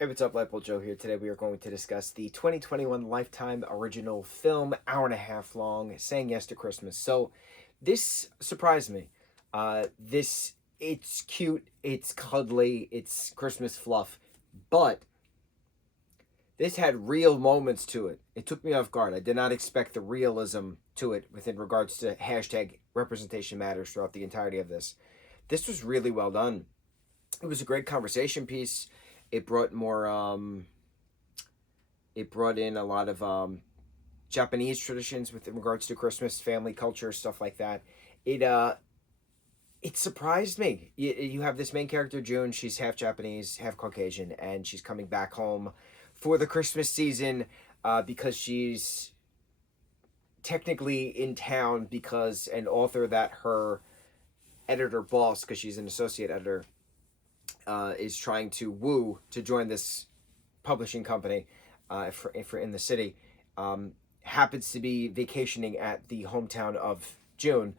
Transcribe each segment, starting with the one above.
Hey, what's up, lightboltjoe here. Today we are going to discuss the 2021 Lifetime original film, hour and a half long, Saying Yes to Christmas. So, this surprised me. It's cute, it's cuddly, it's Christmas fluff, but this had real moments to it. It took me off guard. I did not expect the realism to it within regards to hashtag representation matters throughout the entirety of this. This was really well done. It was a great conversation piece. It brought it brought in a lot of Japanese traditions with regards to Christmas, family culture, stuff like that. It uh it surprised me. You have this main character, June. She's half Japanese, half Caucasian, and she's coming back home for the Christmas season because she's technically in town because an author that her editor boss, because she's an associate editor, is trying to woo to join this publishing company for in the city. Happens to be vacationing at the hometown of June.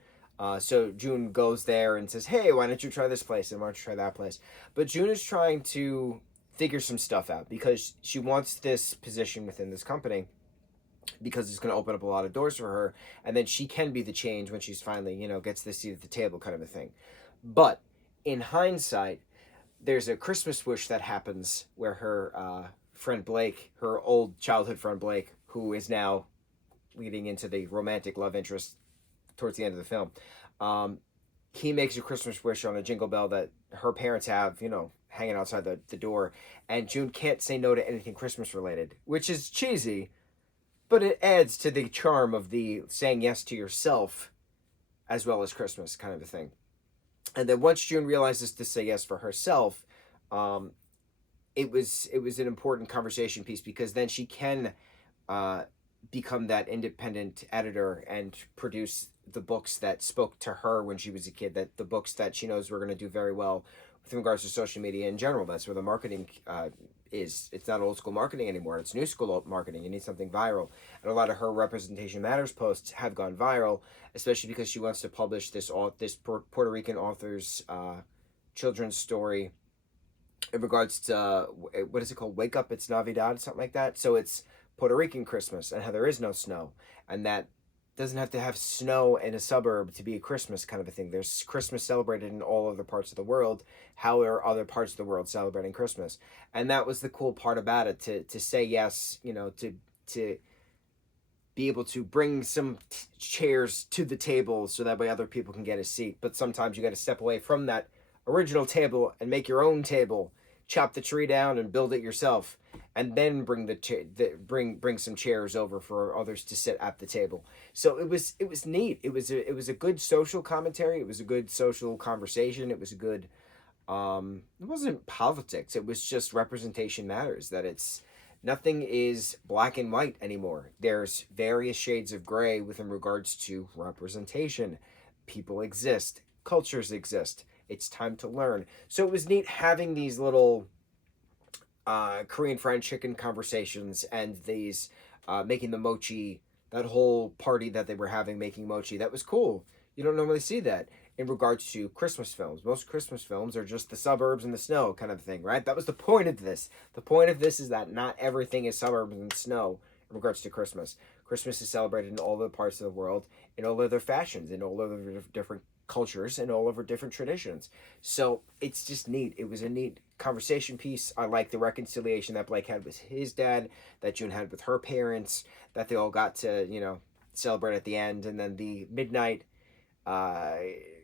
So June goes there and says, "Hey, why don't you try this place and why don't you try that place?" But June is trying to figure some stuff out because she wants this position within this company because it's going to open up a lot of doors for her, and then she can be the change when she's finally gets the seat at the table, kind of a thing. But in hindsight, there's a Christmas wish that happens where her friend Blake, her old childhood friend Blake, who is now leading into the romantic love interest towards the end of the film, he makes a Christmas wish on a jingle bell that her parents have, hanging outside the door. And June can't say no to anything Christmas related, which is cheesy, but it adds to the charm of the saying yes to yourself as well as Christmas kind of a thing. And then once June realizes to say yes for herself, um, it was an important conversation piece because then she can uh, become that independent editor and produce the books that spoke to her when she was a kid. That the books that she knows were going to do very well with regards to social media in general. That's where the marketing is. It's not old school marketing anymore. It's new school marketing. You need something viral, and a lot of her representation matters posts have gone viral, especially because she wants to publish this Puerto Rican author's children's story in regards to what is it called? Wake Up, It's Navidad, something like that. So it's Puerto Rican Christmas and how there is no snow, and that doesn't have to have snow in a suburb to be a Christmas kind of a thing. There's Christmas celebrated in all other parts of the world. How are other parts of the world celebrating Christmas? And that was the cool part about it, to say yes, to be able to bring some chairs to the table so that way other people can get a seat. But sometimes you got to step away from that original table and make your own table, chop the tree down and build it yourself, and then bring bring some chairs over for others to sit at the table. So it was neat. It was a good social commentary. It was a good social conversation. It was a good it wasn't politics. It was just representation matters. That it's nothing is black and white anymore. There's various shades of gray within regards to representation. People exist. Cultures exist. It's time to learn. So it was neat having these little Korean fried chicken conversations and these making the mochi, that whole party that they were having making mochi. That was cool. You don't normally see that in regards to Christmas films. Most Christmas films are just the suburbs and the snow kind of thing, right? That was the point of this. The point of this is that not everything is suburbs and snow in regards to Christmas. Christmas is celebrated in all the parts of the world, in all of their fashions, in all of the different cultures, and all over different traditions. So it's just neat. It was a neat conversation piece. I like the reconciliation that Blake had with his dad, that June had with her parents, that they all got to, celebrate at the end, and then the midnight uh,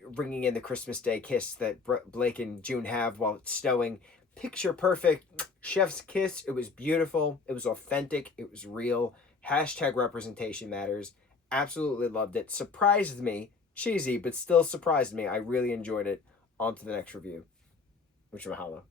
bringing in the Christmas Day kiss that Blake and June have while it's snowing. Picture perfect. Chef's kiss. It was beautiful. It was authentic. It was real. Hashtag representation matters. Absolutely loved it. Surprised me. Cheesy, but still surprised me. I really enjoyed it. On to the next review. Mucho mahalo.